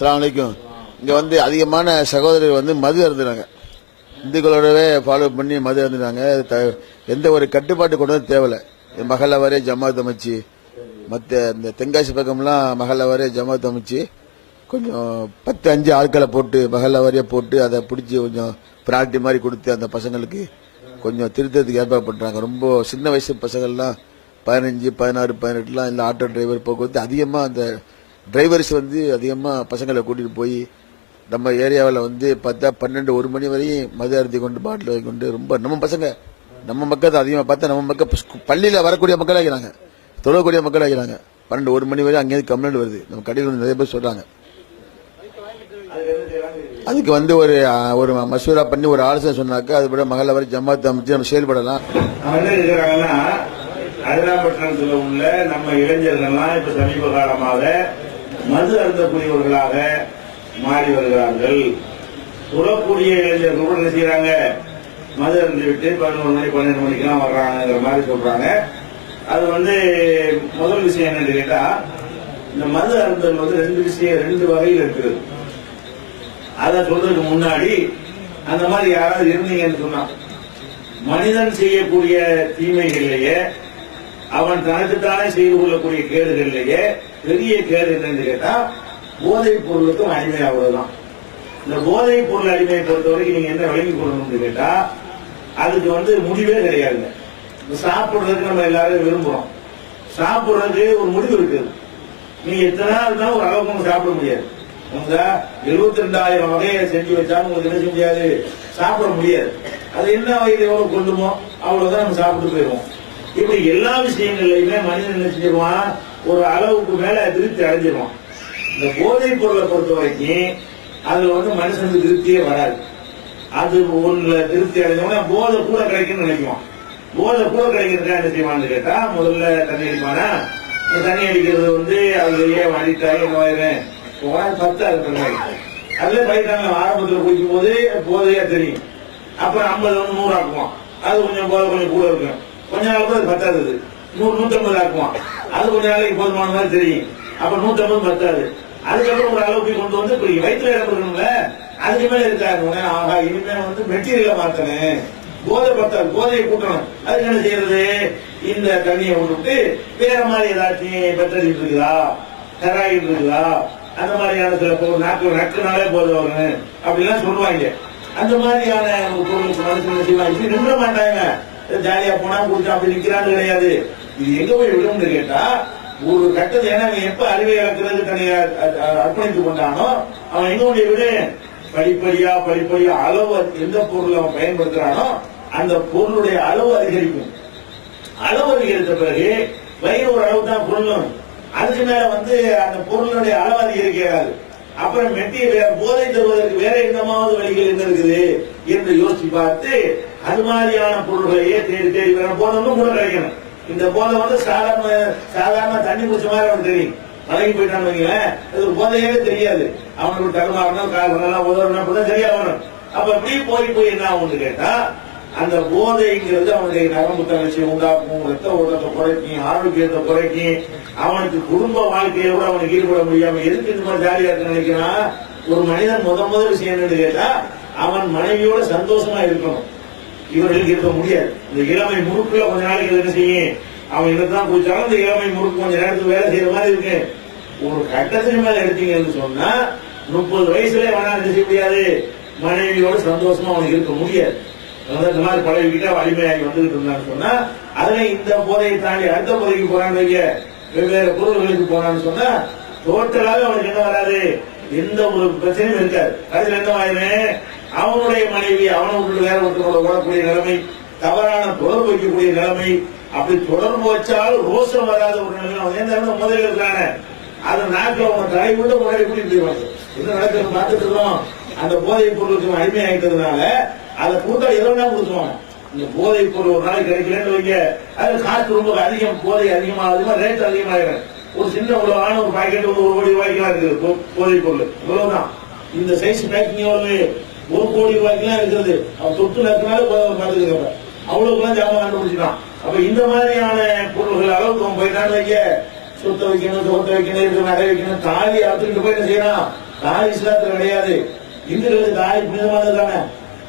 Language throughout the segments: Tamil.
அஸ்ஸலாமு அலைக்கும். இங்கே வந்து அதிகமான சகோதரர் வந்து மது அருந்துறாங்க. இந்துக்களோடவே ஃபாலோ பண்ணி மது அருந்துறாங்க. எந்த ஒரு கட்டுப்பாட்டு கொண்டு வந்து தேவையில்லை. மகள வரை ஜமாத் அமைச்சு, மற்ற இந்த தென்காசி பக்கம்லாம் மகள வரை ஜமாத் அமைச்சு கொஞ்சம் 10-5 ஆட்களை போட்டு மகள வரைய போட்டு அதை பிடிச்சி கொஞ்சம் பிராக்டி மாதிரி கொடுத்து அந்த பசங்களுக்கு கொஞ்சம் திருத்தத்துக்கு ஏற்பாடு பண்ணுறாங்க. ரொம்ப சின்ன வயசு பசங்கள்லாம் 15, 16, 18 இல்லை ஆட்டோ டிரைவர் போக்குவரத்து அதிகமாக அந்த டிரைவர்ஸ் வந்து அதிகமாக பசங்களை கூட்டிகிட்டு போய் நம்ம ஏரியாவில் வந்து 10, 12, 1 மணி வரையும் மது அருந்தி கொண்டு பாட்டில் வாங்கி கொண்டு ரொம்ப நம்ம பசங்க நம்ம மக்கள் தான் அதிகமாக பார்த்தா நம்ம மக்கள் பள்ளியில் வரக்கூடிய மக்கள் ஆகிறாங்க, தொழக்கூடிய மக்கள் ஆகிறாங்க. 12, 1 மணி வரையும் அங்கேயிருந்து கம்ப்ளைண்ட் வருது. நம்ம கடையில் வந்து நிறைய பேர் சொல்கிறாங்க. அதுக்கு வந்து ஒரு மசூரா பண்ணி ஒரு ஆலோசனை சொன்னாக்க அது விட மகள வரை ஜமாத் அமைச்சு நம்ம செயல்படலாம். அருணாபட்டினத்தில் உள்ள நம்ம இளைஞர்கள்லாம் இப்ப சமீப காலமாக மது அருந்தக்கூடியவர்களாக மாறி வருகிறார்கள். சுடக்கூடிய இளைஞர்கள் கூட என்ன செய்யறாங்க, மது அருந்து விட்டு 11 மணி 12 மணிக்கெல்லாம் வர்றாங்கிற மாதிரி சொல்றாங்க. அது வந்து முதல் விஷயம் என்னன்னு கேட்டா, இந்த மது அருந்தல் வந்து 2 வகையில் இருக்குது. அதை சொல்றதுக்கு முன்னாடி அந்த மாதிரி யாராவது இருந்தீங்கன்னு சொன்னா, மனிதன் செய்யக்கூடிய தீமைகளிலேயே அவன் தனக்குத்தானே செய்து கொள்ளக்கூடிய கேடுகளிலேயே பெரிய கேடு என்னன்னு கேட்டா போதைப் பொருளுக்கும் அடிமையாவதுதான். இந்த போதைப் பொருள் அடிமையை பொறுத்தவரைக்கும் நீங்க என்ன விளங்கி கொள்ளணும்னு கேட்டா, அதுக்கு வந்து முடிவே கிடையாதுங்க. சாப்பிடுறதுக்கு நம்ம எல்லாரும் விரும்புறோம். சாப்பிடுறதுக்கு ஒரு முடிவு இருக்குது. நீங்க எத்தனை நாள் இருந்தாலும் ஒரு அளவுக்கு சாப்பிட முடியாது. 72,000 வகையை செஞ்சு வச்சாலும் உங்களுக்கு என்ன செய்ய முடியாது, சாப்பிட முடியாது. அது என்ன வகையில் எவ்வளவு கொள்ளுமோ அவ்வளவுதான் நம்ம சாப்பிட்டு போயிடுவோம். இப்படி எல்லா விஷயங்கள்லயுமே மனிதன் என்ன செஞ்சிருவான், ஒரு அளவுக்கு மேல திருப்தி அடைஞ்சிருவான். இந்த போதைப் பொருளை பொறுத்த வரைக்கும் அதுல வந்து மனுஷனுக்கு திருப்தியே வராது. அது ஒண்ணுல திருப்தி அடைஞ்சோம்னா போதை கூட கிடைக்கும்னு நினைக்குவான். போதை கூட கிடைக்கிறதுக்கா என்ன செய்வான்னு கேட்டா, முதல்ல தண்ணி அடிப்பானா, தண்ணி அடிக்கிறது வந்து அதுலயே அடித்தாலும் என்ன ஆயிரும், 10 அதுல போயிட்டாங்க. ஆரம்பத்தில் குடிக்கும் போது போதையா தெரியும். அப்புறம் 50 வந்து 100 ஆக்குவான். அது கொஞ்சம் போதை கொஞ்சம் கூட இருக்கும். கொஞ்ச நாள் கூட 10 150 ஆக்குவான். அது கொஞ்ச நாளைக்கு போதுமான மாதிரி தெரியும். அப்ப 150 10. அதுக்கப்புறம் ஒரு அளவுக்கு கொண்டு வந்து இப்படி வயிற்றுல இடம் இருக்கணும்ல, அதுக்கு மேல இருக்காங்க. ஆகா, இனிமே வந்து மெட்டீரியலை மாத்தணும், போதை 10, போதையை கூட்டணும். அதுக்கு என்ன செய்யறது, இந்த தண்ணியை விட்டுட்டு வேற மாதிரி ஏதாச்சும் பெட்ரோல் இருக்குதா, ஹெராயின் இருக்குதா, அந்த மாதிரியான சில பொருள் நக்குனாலே போதை வரணும் அப்படிலாம் சொல்லுவாங்க. அந்த மாதிரியான பொருளுக்கு மனுஷன் செய்வாங்க. இப்படி நின்ற மாட்டாங்க. ஜாலியா போனா குடிச்சா அப்படி நிக்கிறான்னு கிடையாது. இது எங்க போய் விடும்னு கேட்டா, ஒரு கட்டத்தை ஏன்னா எப்ப அறிவை இழக்கிறது தனியா அர்ப்பணித்துக் கொண்டானோ அவன் எங்க போய் விடு, படிப்படியா அளவு எந்த பொருள் அவன் பயன்படுத்துறானோ அந்த பொருளுடைய அளவு அதிகரிக்கும். அளவு அதிகரித்த பிறகு வயிறு ஒரு அளவு தான் பொருளும், அதுக்கு மேல வந்து அந்த பொருளுடைய அளவு அதிகரிக்காது. அப்புறம் மெட்டீரியல் போதை தருவதற்கு வேற என்னமாவது வழிகள் என்ன இருக்குது என்று யோசிச்சு பார்த்து அது மாதிரியான பொருள்களையே தேடி வேற போதும் கூட கிடைக்கணும். இந்த போதை வந்து சாதாரண தண்ணி குடிச்ச மாதிரி அவனுக்கு தெரியும். மலைக்கு போயிட்டான்னு வைங்களேன், அது ஒரு போதையாவே தெரியாது. அவனுக்கு தடுமாறணும், காரணம் உதவணும் தெரியாமணும். அப்ப இப்படி போய் என்ன ஆகும்னு கேட்டா, அந்த போதைங்கிறது அவனுடைய நரம்பு தளர்ச்சியை உண்டாக்கும், ரத்த ஓட்டத்தை குறைக்கும், ஆரோக்கியத்தை குறைக்கும். அவனுக்கு குடும்ப வாழ்க்கையை கூட அவனுக்கு ஈடுபட முடியாம எதுக்கு இந்த மாதிரி ஜாலியா இருக்கு நினைக்கிறான். ஒரு மனிதன் முதல் விஷயம் என்னன்னு கேட்டா, அவன் மனைவியோட சந்தோஷமா இருக்கணும். இவர்களுக்கு இருக்க முடியாது. இந்த இளமை முறுக்குல கொஞ்ச நாளைக்கு என்ன செய்யும், அவன் என்னதான் குடிச்சாலும் இந்த இளமை முறுக்கு கொஞ்ச நேரத்துக்கு வேலை செய்யற மாதிரி இருக்கு. ஒரு கட்டத்துக்கு மேல எடுத்தீங்கன்னு சொன்னா 30 வயசுல வேணா என்ன செய்ய முடியாது, மனைவியோட சந்தோஷமா அவனுக்கு இருக்க முடியாது. இந்த மாதிரி பழகிக்கிட்ட வலிமையாகி வந்துகிட்டு இருந்தான்னு சொன்னா, அதுல இந்த போதையை தாண்டி அடுத்த போதைக்கு போறான்னு வைக்க, வெவ்வேறு பொருள்களுக்கு போனான்னு சொன்னா டோட்டலாக அவனுக்கு என்ன வராது, எந்த ஒரு பிரச்சனையும் இருக்காது. அதுல என்ன ஆயிரும், அவனுடைய மனைவி அவனை விட்டு வேற ஒருத்தரோட ஓடக்கூடிய நிலைமை, தவறான தொடர்பு வைக்கக்கூடிய நிலைமை, அப்படி தொடர்பு வச்சாலும் ரோஷம் வராத ஒரு நிலைமை. அவன் எந்த முதலில் இருக்கான அது நாட்டில் அவங்க தலை விட முன்னாடி கூட்டிட்டு போயிடுவாங்க. என்ன நடக்குதுன்னு பார்த்துட்டு இருக்கோம். அந்த போதைப் பொருளுக்கு அடிமை ஆகிட்டதுனால அதை கூட்டா எதனா கொடுத்துருவாங்க. இந்த போதைப் பொருள் ஒரு நாளைக்கு கிடைக்கலன்னு வைங்க, அது காசு ரொம்ப அதிகம், போதை அதிகமாக ரேட் அதிகமாகிடும். ஒரு சின்ன உழவான ஒரு பாக்கெட் வந்து 1 கோடி ரூபாய்க்குலாம் இருக்குது போதைப் பொருள். இவ்வளவுதான். இந்த சைஸ் பேக்கிங் எவ்வளவு, 1 கோடி ரூபாய்க்குலாம் இருக்கிறது. அவன் தொட்டு நக்கினால பார்த்துக்க அவ்வளவுக்குலாம் ஜாமான் கண்டுபிடிச்சிட்டான். அப்ப இந்த மாதிரியான பொருள்கள் அளவுக்கு அவன் போயிட்டான்னு வைக்க, சொத்தை வைக்கணும், தோட்ட வைக்கணும், நகை வைக்கணும், தாலி அறுத்துக்கிட்டு போய் என்ன செய்யறான், தாலி இஸ்லாத்துல கிடையாது. இந்துக்களுக்கு தாலி புனிதமானது தானே,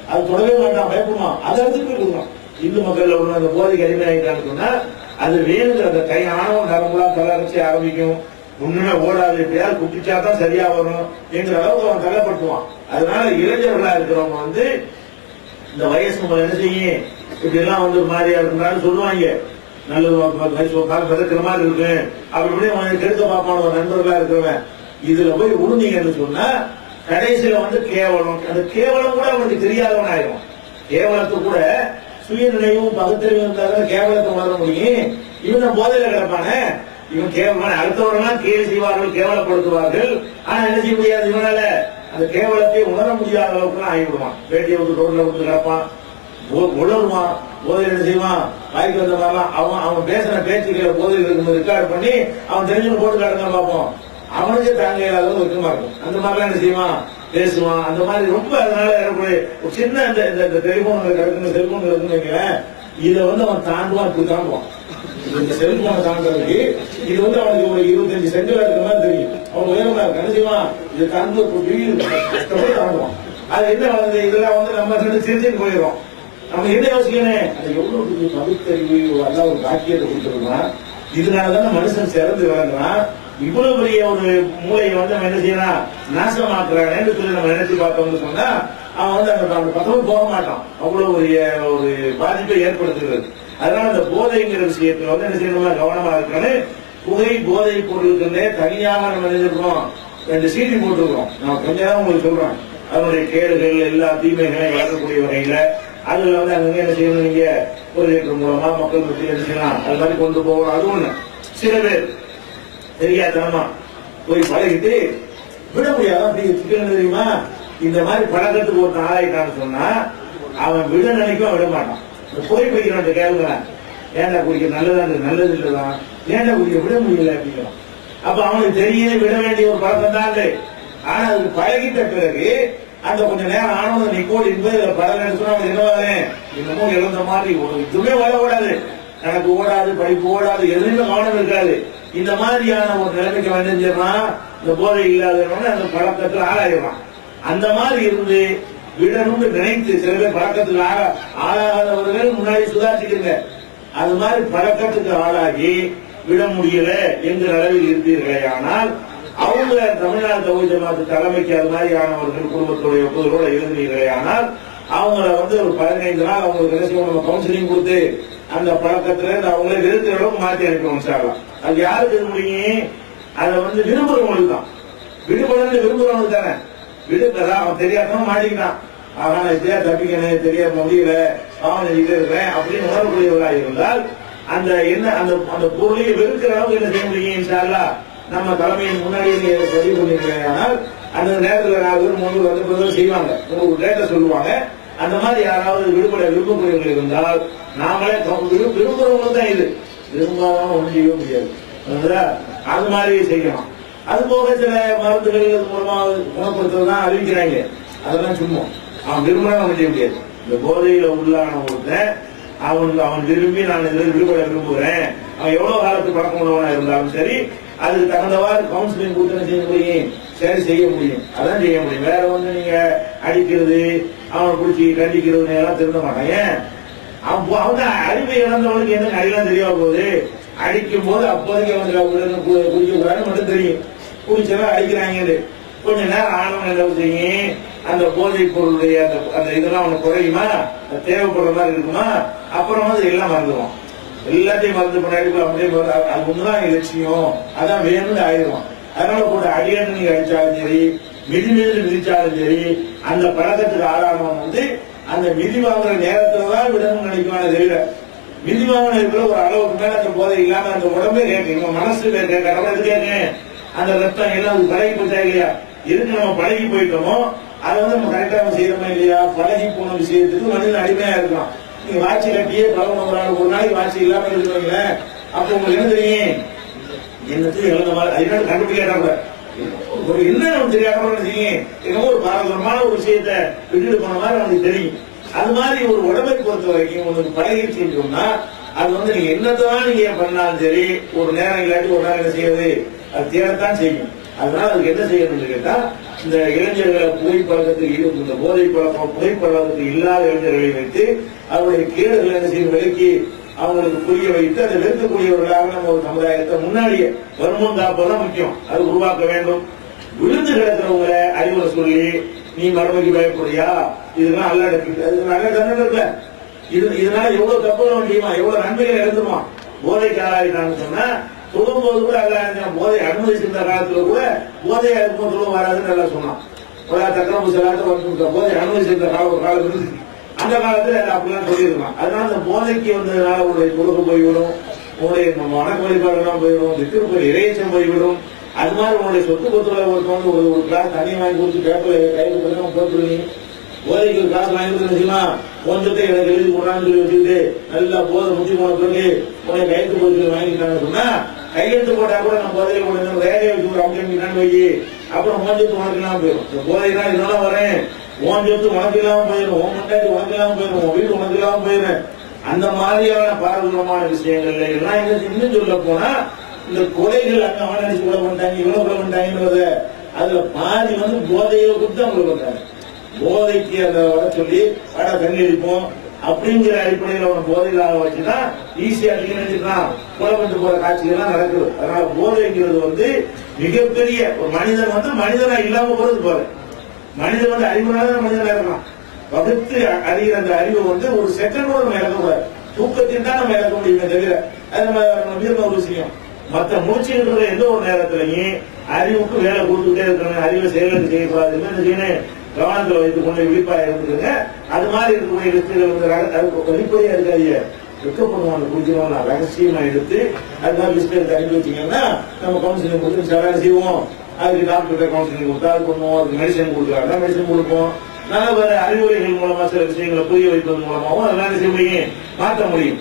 அது தொடவே மாட்டான், பயப்படுவான். அதை எடுத்துட்டு கொடுக்கலாம். இந்து மக்கள் உள்ள அந்த போதைக்கு அடிமையாயிட்டான்னு சொன்னா அது வேணுங்கிற அந்த கை ஆணவம் நரம்புலாம் தளர்ச்சி ஆரம்பிக்கும். முன்னுமே ஓடாது, எப்படியாவது குட்டிச்சா தான் சரியா வரும் என்கிற அளவுக்கு அவன் தள்ளப்பட்டுவான். அதனால இளைஞர்களா இருக்கிறவங்க வந்து இந்த வயசு நம்ம என்ன செய்யும், இப்படி எல்லாம் வந்து மாதிரியா இருந்தாலும் சொல்லுவாங்க, நல்லது பதக்கிற மாதிரி இருக்கு அப்படி அவன் கெடுக்க பார்ப்பான ஒரு நண்பர்களா இருக்கிறவன் இதுல போய் உழுந்தீங்கன்னு சொன்னா கடைசியில வந்து கேவலம், அந்த கேவலம் கூட அவனுக்கு தெரியாதவன் ஆயிரும். கேவலத்தை கூட சுயநிலையும் பகுத்தறிவும் இருந்தாலும் கேவலத்தை உணர முடியும். இவன் போதையில கிடப்பானே, இவன் கேவலமான அடுத்தவரெல்லாம் கேலி செய்வார்கள், கேவலப்படுத்துவார்கள். ஆனா என்ன செய்ய முடியாது, இவனால அந்த கேவலத்தை உணர முடியாத அளவுக்கு ஆகிவிடுவான். வேட்டியை விட்டு ரோட்ல விட்டு கிடப்பான், உணர்வான். போதையில் என்ன செய்வான், வாய்க்கு வந்த மாதிரிலாம் அவன் பேசின பேச்சுக்களை போதையில் இருக்கும்போது ரெக்கார்ட் பண்ணி அவன் தெரிஞ்சு போட்டு காட்டுங்க பார்ப்போம். அவனுக்கு தாங்க இல்லாத வெக்கமா இருக்கும். அந்த மாதிரிலாம் என்ன செய்வான், பேசுவான். அந்த மாதிரி ரொம்ப அதனால ஒரு சின்ன இந்த டெலிபோன் கிடக்குன்னு செல்போன் இருக்குன்னு வைக்கிறேன், இதை வந்து அவன் தாண்டுவான், இப்படி தாண்டுவான். இந்த செல்போனை தாண்டதுக்கு இது வந்து அவனுக்கு ஒரு 25 சென்டில் இருக்கிற மாதிரி தெரியும். அவன் உயரமா இருக்கு, என்ன செய்வான், இதை தாண்டு கஷ்டப்பட்டு தாண்டுவான். அது என்ன வந்து இதெல்லாம் வந்து நம்ம சிரிச்சுட்டு போயிடும். நம்ம என்ன யோசிக்கணும், அது எவ்வளவு பகுத்தறிவு அல்ல ஒரு பாக்கியத்தை கொடுத்துருக்கான். இதனாலதான் மனுஷன் சிறந்து விளங்குறான். இவ்வளவு பெரிய ஒரு மூளையை வந்து நம்ம என்ன செய்யலாம், நாசமாக்குறான்னு சொல்லி நம்ம நினைச்சு பார்த்தோம்னு சொன்னா அவன் வந்து அந்த பக்கமும் போக மாட்டான். அவ்வளவு பெரிய ஒரு பாதிப்பை ஏற்படுத்துகிறது. அதனால அந்த போதைங்கிற விஷயத்துல வந்து என்ன செய்யணுமா, கவனமா இருக்கணும். புகை போதை பொருளுக்குன்னே தனியாக நம்ம நினைச்சிருக்கோம், 2 சீடி போட்டிருக்கோம். நான் கொஞ்ச நேரம் உங்களுக்கு சொல்றேன். அதனுடைய கேடுகள் எல்லா தீமைகளையும் வளர்க்கக்கூடிய வகையில அதுல வந்து அங்க என்ன செய்யணும், நீங்க பொருளேற்றம் மூலமா மக்கள் மத்தியில் என்ன செய்யலாம், அது மாதிரி கொண்டு போகணும். அது ஒண்ணு. சில பேர் தெரியாதனமா போய் பழகிட்டு விட முடியாது. தெரியுமா, இந்த மாதிரி பழக்கத்துக்கு ஒருத்தன் ஆளாயிட்டான்னு சொன்னா அவன் விட நினைக்கும், விட மாட்டான். புகைப்பிடிக்கிறவன் கேளுங்களேன், ஏன்டா குடிக்க நல்லதான், நல்லது இல்லதான், ஏன்டா குடிக்க விட முடியல அப்படிங்கிறான். அப்ப அவனுக்கு தெரிய விட வேண்டிய ஒரு பழக்கம் தான். ஆனா அதுக்கு பழகிட்ட பிறகு அந்த கொஞ்சம் நேரம் ஆனவங்க நிக்கோடு என்பது படம் எடுத்துனா அவன் என்னவாரு, இன்னமும் இழந்த மாதிரி இதுவுமே ஓடாது, எனக்கு ஓடாது, படிப்பு ஓடாது, எதுவுமே கவனம் இருக்காது. இந்த மாதிரியான ஒரு நிலைமைக்கு வந்துருமா, இந்த போதை இல்லாதவன அந்த பழக்கத்தில் ஆளாயிடுவான். அந்த மாதிரி இருந்து விடணும்னு நினைத்து சில பேர் பழக்கத்துக்கு ஆளாகாதவர்கள் முன்னாடி சுதாரிச்சுக்கிறீங்க. அது மாதிரி பழக்கத்துக்கு ஆளாகி விட முடியல என்கிற அளவில் இருந்தீர்களே, ஆனால் அவங்க தமிழ்நாடு தௌஹீத் ஜமாத் தலைமைக்கு அது மாதிரியானவர்கள் குடும்பத்துடைய ஒப்புதலோட இருந்தீர்களே, ஆனால் அவங்கள வந்து ஒரு 15 நாள் அவங்களுக்கு என்ன செய்வோம், நம்ம கவுன்சிலிங் கொடுத்து அந்த பழக்கத்துல அவங்களே வெறுக்கிற அளவுக்கு மாற்றி அனுப்பணும் சார். அது யாருக்கு இது முடியும், அதை வந்து விரும்புறவங்களுக்கு தான். விடுபடன்னு விரும்புறவங்களுக்கு தானே. விடுப்பதான் அவன் தெரியாதவன் மாட்டிக்கிட்டான், ஆனா எப்படியா தப்பிக்கணும், தெரியாம முடியல, பாவம் செஞ்சுட்டே இருக்கிறேன் அப்படின்னு உணரக்கூடியவர்களாக இருந்தால் அந்த என்ன அந்த பொருளையை வெறுக்கிற அளவுக்கு என்ன செய்ய முடியும் இன்ஷா நம்ம தலைமையின் முன்னாடி பதிவு பண்ணிருக்கேன். ஆனால் அந்த நேரத்தில் 4 பேர் 3 பேர் வந்து செய்வாங்க, ஒரு டேட்டை சொல்லுவாங்க. அந்த மாதிரி யாராவது விடுபட விரும்பக்கூடியவர்கள் இருந்தால் நாமளே விரும்புறவங்க தான், இது விரும்பாதவங்க ஒன்றும் செய்ய முடியாது. அது மாதிரி செய்யணும். அது போக சில மருந்துகள் மூலமா குணப்படுத்துறதுதான் அறிவிக்கிறாங்க, அதெல்லாம் சும்மா. அவன் விரும்பினா நம்ம செய்ய முடியாது. இந்த போதையில உள்ளான ஒருத்தன் அவன் விரும்பி நான் இதில் விடுபட விரும்புகிறேன், அவன் எவ்வளவு காலத்துக்கு பழக்கம் உள்ளவனா இருந்தாலும் சரி, அதுக்கு தகுந்தவாறு கவுன்சிலிங் கொடுத்து செய்ய முடியும், சரி செய்ய முடியும், அதான் செய்ய முடியும். வேற வந்து நீங்க அடிக்கிறது, அவனை பிடிச்சி கண்டிக்கிறது எல்லாம் திருந்த மாட்டாங்க. அவன் அறிவை இழந்தவனுக்கு என்ன அடிலாம் தெரியாம போகுது. அடிக்கும் போது அப்போதைக்கு வந்து குடிக்க கூடாது மட்டும் தெரியும், குடிச்சவன் அடிக்கிறாங்க. கொஞ்ச நேரம் ஆனவன் என்ன செய்யும், அந்த போதை பொருளுடைய அந்த இதெல்லாம் அவனுக்கு குறையுமா, தேவைப்படுற மாதிரி இருக்குமா, அப்புறம் வந்து எல்லாம் மறந்துடுவான். எல்லாத்தையும் மறந்து பின்னாடி அப்படியே அது ஒண்ணுதான் லட்சியம், அதான் வேணும்னு ஆயிடுவான். அதனால கூட அடியாண்டு நீங்க அடிச்சாலும் சரி, மிதி மிதிச்சாலும் சரி, அந்த பழக்கத்துக்கு ஆளானவன் வந்து அந்த மிதி வாங்குற நேரத்துலதான் விடணும்னு நினைக்குவான தெரியல. மிதி வாங்கின இருக்கிற ஒரு அளவுக்கு மேல அந்த போதை இல்லாம அந்த உடம்பே கேட்க, மனசு கேட்க, அந்த ரத்தம் எல்லாம் பழகி போச்சா இல்லையா, எதுக்கு நம்ம பழகி போயிட்டோமோ அதை வந்து நம்ம கரெக்டா செய்யறோமா இல்லையா. பழகி போன விஷயத்துக்கு மனிதன் அடிமையா இருக்கலாம். நீங்க வாட்சி கட்டியே பழகணும், ஒரு நாளைக்கு வாட்சி இல்லாம இருக்கிறீங்கள, அப்ப உங்களுக்கு என்ன தெரியும், என்னத்தையும் இழந்த மாதிரி அதனால கண்டுபிடிக்காத ஒரு என்ன நமக்கு தெரியாம செய்யும், என்னமோ ஒரு பாரம்பரியமான ஒரு விஷயத்த விட்டுட்டு போன மாதிரி நமக்கு தெரியும். அது மாதிரி ஒரு உடம்பை பொறுத்த வரைக்கும் உங்களுக்கு பழகிடுச்சுன்னு சொன்னா அது வந்து நீங்க என்னதான் நீங்க பண்ணாலும் சரி, ஒரு நேரம் இல்லாட்டி ஒரு நேரம் என்ன செய்யுது, அது தேடத்தான் செய்யும். அதனால அதுக்கு என்ன செய்யணும்னு கேட்டா இந்த இளைஞர்களை புகைப்பழக்கத்துக்கு இந்த புகைப்பழக்கத்துக்கு இல்லாத இளைஞர்களை வைத்து அவருடைய கேடுகளை என்ன செய்யும் விலக்கி அவங்களுக்கு புரிய வைத்து அதை வெறுக்கக்கூடியவர்களாக நம்ம ஒரு சமுதாயத்தை முன்னாடியே வருமுன் காப்பதான் முக்கியம். அது உருவாக்க வேண்டும். விழுந்து கிடக்கிறவங்களை அறிவுரை சொல்லி நீ மறுமைக்கு பயப்படுறியா, இதெல்லாம் அல்ல நல்ல தண்டனை இருக்குல்ல, இதனால எவ்வளவு தப்புகள் வேண்டியமா, எவ்வளவு நன்மைகள் இழந்துமா. போதைக்கு ஆளாயிட்டான்னு சொன்னா தொழும்போது கூட அல்ல, போதை அனுமதிச்சிருந்த காலத்துல கூட போதையா இருக்கும் தொழுவு வராதுன்னு நல்லா சொன்னான். தக்கரம்பு செல்லாத போதை அனுமதிச்சிருந்த காலம் இருந்து அந்த காலத்துல அப்படிலாம் சொல்லியிருக்கலாம். அதனால அந்த போதைக்கு வந்ததுனால உங்களுடைய தொழுகு போய்விடும், உங்களுடைய வணக்க வழிபாடுலாம் போயிடும், திக்கு இறையச்சம் போய்விடும். அது மாதிரி உங்களுடைய சொத்து பத்துல ஒருத்தவங்க ஒரு கிளாஸ் தனியை வாங்கி கொடுத்து பேப்பர் கையில் போட்டுருவீங்க. போதைக்கு ஒரு கிளாஸ் வாங்கி கொடுத்துருந்துச்சுன்னா கொஞ்சத்தை எனக்கு எழுதி கொண்டான்னு சொல்லி வச்சுக்கிட்டு நல்லா போதை முற்றி போன பிறகு உடைய கையெழுத்து போட்டு வாங்கிட்டான்னு சொன்னா கையெழுத்து போட்டா கூட நம்ம போதையில கொண்டு ரேகையை வச்சு ஒரு அமைச்சான்னு வை, அப்புறம் மோஞ்சத்து உனக்கு இல்லாம போயிடும். போதைனா இதெல்லாம் வரேன், உன் சொத்து உனக்கு இல்லாம போயிடும், உன் முன்னாடி உனக்கு இல்லாம போயிடும், உன் வீடு உனக்கு இல்லாம போயிடும். அந்த மாதிரியான பாரதூரமான விஷயங்கள்ல எல்லாம் இன்னும் சொல்ல போனா இந்த கொலைகள் அங்க அவன் நினைச்சு கொலை பண்ணிட்டாங்க, இவ்வளவு கொலை பண்ணிட்டாங்கன்றத அதுல பாதி போதையை கொடுத்து அவங்க பண்றாங்க. போதைக்கு அந்த வர சொல்லி வட தண்ணீரிப்போம் அப்படிங்கிற அடிப்படையில் அவனை போதையிலாக வச்சுதான் ஈஸியா நினைச்சுக்கலாம் கொலை பண்ணிட்டு போற காட்சிகள்லாம் நடக்குது. அதனால போதைங்கிறது மிகப்பெரிய ஒரு மனிதன் மனிதனா இல்லாம போறது போதை. மனிதன் அறிவுனால மனிதனா இருக்கலாம். வகுத்து அறிகிற அந்த அறிவு ஒரு செகண்ட் கூட நம்ம இழக்கக்கூடாது. தூக்கத்தில் தான் நம்ம இழக்க முடியுமே தவிர அது நம்ம மீறின ஒரு விஷயம். மற்ற முடிச்சுட்டு இருக்கிற எந்த ஒரு நேரத்திலையும் அறிவுக்கு வேலை கொடுத்துட்டே இருக்கணும். அறிவை செயலுக்கு செய்யக்கூடாதுன்னு என்ன செய்யணும், கவனத்தில் வைத்துக் கொண்டு விழிப்பா இருந்துருங்க. அது மாதிரி இருக்கக்கூடிய லிஸ்டுகள் வெளிப்படையா இருக்காது, வெக்கப்படுவாங்க குடிக்கிறோம் ரகசியமா எடுத்து அதுதான் லிஸ்ட் எடுத்து அனுப்பி வச்சீங்கன்னா நம்ம கவுன்சிலிங் கொடுத்து சராக செய்வோம். அதுக்கு டாக்டர் கவுன்சிலிங் கொடுத்தா அது பண்ணுவோம், அதுக்கு மெடிசன் கொடுக்குறாங்க மெடிசன் கொடுப்போம். நல்ல அறிவுரைகள் மூலமா சில விஷயங்களை புரிய வைப்பதன் மூலமாகவும் அதெல்லாம் செய்ய முடியும், மாற்ற முடியும்.